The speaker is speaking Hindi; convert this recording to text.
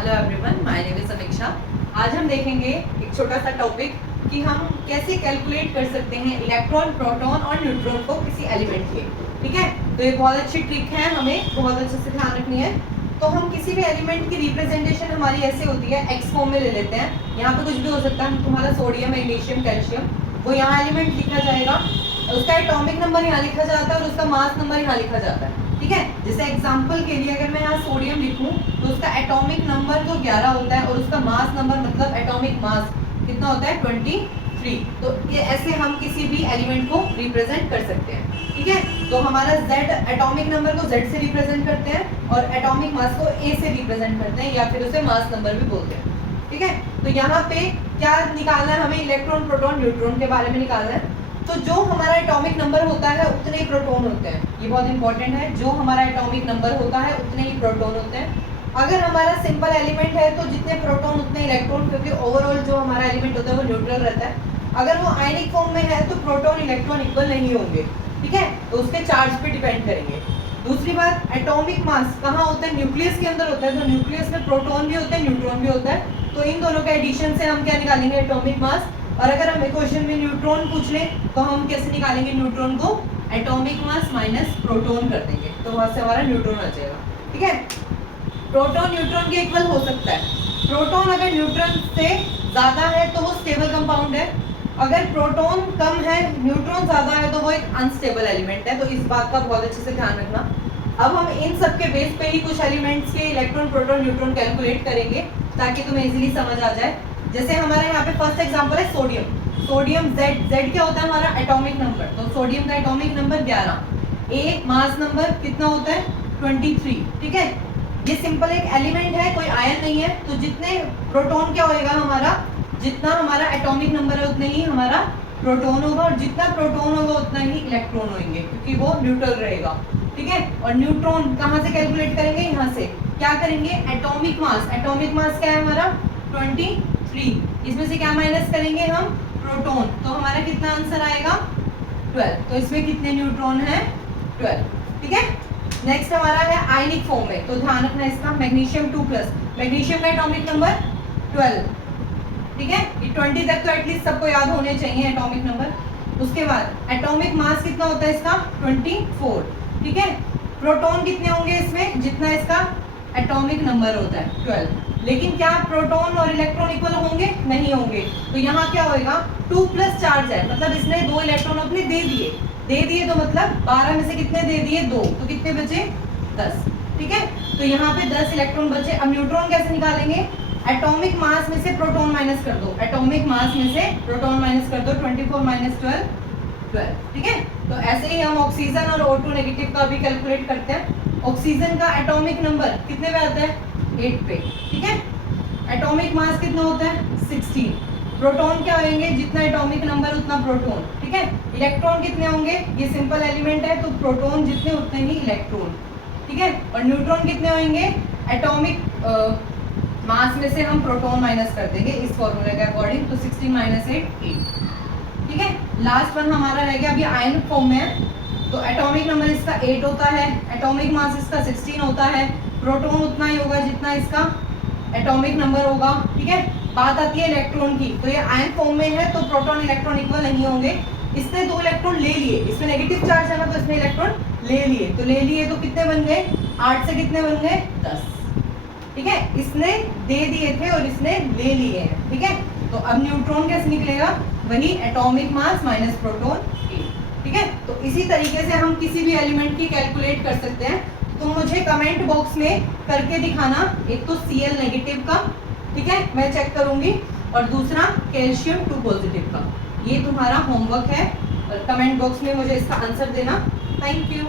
Hello everyone, my name is समीक्षा। आज हम देखेंगे एक छोटा सा टॉपिक कि हम कैसे कैलकुलेट कर सकते हैं इलेक्ट्रॉन, प्रोटॉन और न्यूट्रॉन को किसी एलिमेंट के। ठीक है, तो ये बहुत अच्छी ट्रिक है, हमें बहुत अच्छे से ध्यान रखनी है। तो हम किसी भी एलिमेंट की रिप्रेजेंटेशन हमारी ऐसे होती है, एक्स फॉर्म में ले लेते हैं। यहाँ पे कुछ भी हो सकता है, तुम्हारा सोडियम, मैग्नीशियम, कैल्शियम, वो यहाँ एलिमेंट लिखा जाएगा, उसका एटॉमिक नंबर यहाँ लिखा जाता है और उसका मास नंबर यहाँ लिखा जाता है। ठीक है, जैसे एग्जांपल के लिए अगर मैं यहाँ सोडियम लिखूं तो उसका एटॉमिक नंबर तो 11 होता है और उसका मास नंबर मतलब एटॉमिक मास कितना होता है 23। तो ये ऐसे हम किसी भी एलिमेंट को रिप्रेजेंट कर सकते हैं। ठीक है, तो हमारा Z एटॉमिक नंबर को Z से रिप्रेजेंट करते हैं और एटॉमिक मास को A से रिप्रेजेंट करते हैं, या फिर उसे मास नंबर भी बोलते हैं। ठीक है, तो यहाँ पे क्या निकालना है हमें, इलेक्ट्रॉन, प्रोटॉन, न्यूट्रॉन के बारे में निकालना है। तो जो हमारा एटॉमिक नंबर होता है उतने ही प्रोटॉन होते हैं, ये बहुत इंपॉर्टेंट है। जो हमारा एटॉमिक नंबर होता है उतने ही प्रोटॉन होते हैं। अगर हमारा सिंपल एलिमेंट है तो जितने प्रोटॉन उतने इलेक्ट्रॉन, क्योंकि ओवरऑल जो हमारा एलिमेंट होता है वो न्यूट्रल रहता है। अगर वो आयनिक फॉर्म में है तो प्रोटॉन इलेक्ट्रॉन इक्वल नहीं होंगे। ठीक है, तो उसके चार्ज पे डिपेंड करेंगे। दूसरी बात, एटॉमिक मास कहाँ होता है, न्यूक्लियस के अंदर होता है। तो न्यूक्लियस में प्रोटॉन भी होता है, न्यूट्रॉन भी होता है। तो इन दोनों के एडिशन से हम क्या निकालेंगे, एटॉमिक मास। और अगर हमें क्वेश्चन में न्यूट्रॉन पूछ ले तो हम कैसे निकालेंगे न्यूट्रॉन को, एटॉमिक मास माइनस प्रोटॉन कर देंगे, तो वहां से हमारा न्यूट्रॉन आ जाएगा। ठीक है, प्रोटॉन न्यूट्रॉन के इक्वल हो सकता है। प्रोटॉन अगर न्यूट्रॉन से ज्यादा है तो वो स्टेबल कंपाउंड है, अगर प्रोटॉन कम है, न्यूट्रॉन ज्यादा है, तो वो एक अनस्टेबल एलिमेंट है। तो इस बात का बहुत अच्छे से ध्यान रखना। अब हम इन सब के बेस पे ही कुछ एलिमेंट्स के इलेक्ट्रॉन, प्रोटॉन, न्यूट्रॉन कैलकुलेट करेंगे ताकि तुम्हें इजीली समझ आ जाए। जैसे हमारे यहाँ पे फर्स्ट एग्जांपल है सोडियम। सोडियम Z क्या होता है हमारा एटॉमिक नंबर, तो सोडियम का atomic number 11, A mass number कितना होता है 23। ठीक है, ये सिंपल एक एलिमेंट है, कोई आयन नहीं है। तो जितने प्रोटॉन क्या होएगा हमारा, जितना हमारा एटॉमिक नंबर है उतने ही हमारा प्रोटॉन होगा, और जितना प्रोटॉन होगा उतना ही इलेक्ट्रॉन होंगे, क्योंकि वो न्यूट्रल रहेगा। ठीक है, और न्यूट्रॉन कहाँ से कैलकुलेट करेंगे, यहाँ से क्या करेंगे, एटॉमिक मास। एटॉमिक मास क्या है हमारा 23, इसमें से क्या माइनस करेंगे हम, प्रोटॉन, तो हमारा कितना आंसर आएगा 12। तो इसमें कितने न्यूट्रॉन है 12। ठीक है, नेक्स्ट हमारा है आयनिक फॉर्म में, तो ध्यान रखना इसका, मैग्नीशियम 2+, मैग्नीशियम का एटॉमिक नंबर 12। ठीक है, ये 20 तक तो एटलीस्ट सबको याद होने चाहिए एटॉमिक नंबर। उसके बाद एटॉमिक मास कितना होता है इसका 24। ठीक है, प्रोटॉन कितने होंगे इसमें, जितना इसका एटॉमिक नंबर होता है 12। लेकिन क्या प्रोटॉन और इलेक्ट्रॉन इक्वल होंगे, नहीं होंगे। तो यहाँ क्या होएगा 2+ चार्ज है, मतलब इसने 2 इलेक्ट्रॉन अपने दे दिए, तो मतलब 12 में से कितने दे दिए 2, तो कितने बचे 10। ठीक है, तो यहाँ पे 10 इलेक्ट्रॉन बचे। अब न्यूट्रॉन कैसे निकालेंगे, एटॉमिक मास में से प्रोटॉन माइनस कर दो, एटॉमिक मास में से प्रोटॉन माइनस कर दो, 24 माइनस 12। ठीक है, तो ऐसे ही हम ऑक्सीजन और O2 नेगेटिव का भी कैलकुलेट करते हैं। ऑक्सीजन का एटॉमिक नंबर कितने पे आता है 8 पे। ठीक है, एटॉमिक मास कितना होता है 16। प्रोटॉन क्या होंगे, जितना एटॉमिक नंबर उतना प्रोटॉन। ठीक है, इलेक्ट्रॉन कितने होंगे, ये सिंपल एलिमेंट है तो प्रोटॉन जितने उतने ही इलेक्ट्रॉन। ठीक है, और न्यूट्रॉन कितने होंगे, एटॉमिक मास में से हम प्रोटॉन माइनस कर देंगे इस फॉर्मूले के अकॉर्डिंग, तो 16 माइनस 8 8। ठीक है, लास्ट वन हमारा रह गया, अभी आयन फॉर्म में है, तो एटॉमिक नंबर इसका 8 होता है, एटॉमिक मास इसका 16 होता है, प्रोटॉन उतना ही होगा जितना इसका एटॉमिक नंबर होगा। ठीक है, बात आती है इलेक्ट्रॉन की, तो ये आयन फॉर्म में है तो प्रोटॉन इलेक्ट्रॉन इक्वल नहीं होंगे। इसने 2 इलेक्ट्रॉन ले लिए, इसमें नेगेटिव चार्ज है ना, तो इसने इलेक्ट्रॉन ले लिए, तो कितने बन गए 8 से कितने बन गए 10। ठीक है, इसने दे दिए थे और इसने ले लिए हैं। ठीक है, तो अब न्यूट्रॉन कैसे निकलेगा, वही एटॉमिक मास माइनस प्रोटॉन 8। ठीक है, तो इसी तरीके से हम किसी भी एलिमेंट की कैलकुलेट कर सकते हैं। तो मुझे कमेंट बॉक्स में करके दिखाना, एक तो Cl नेगेटिव का, ठीक है, मैं चेक करूंगी, और दूसरा कैल्शियम 2 पॉजिटिव का। ये तुम्हारा होमवर्क है, और कमेंट बॉक्स में मुझे इसका आंसर देना। Thank you.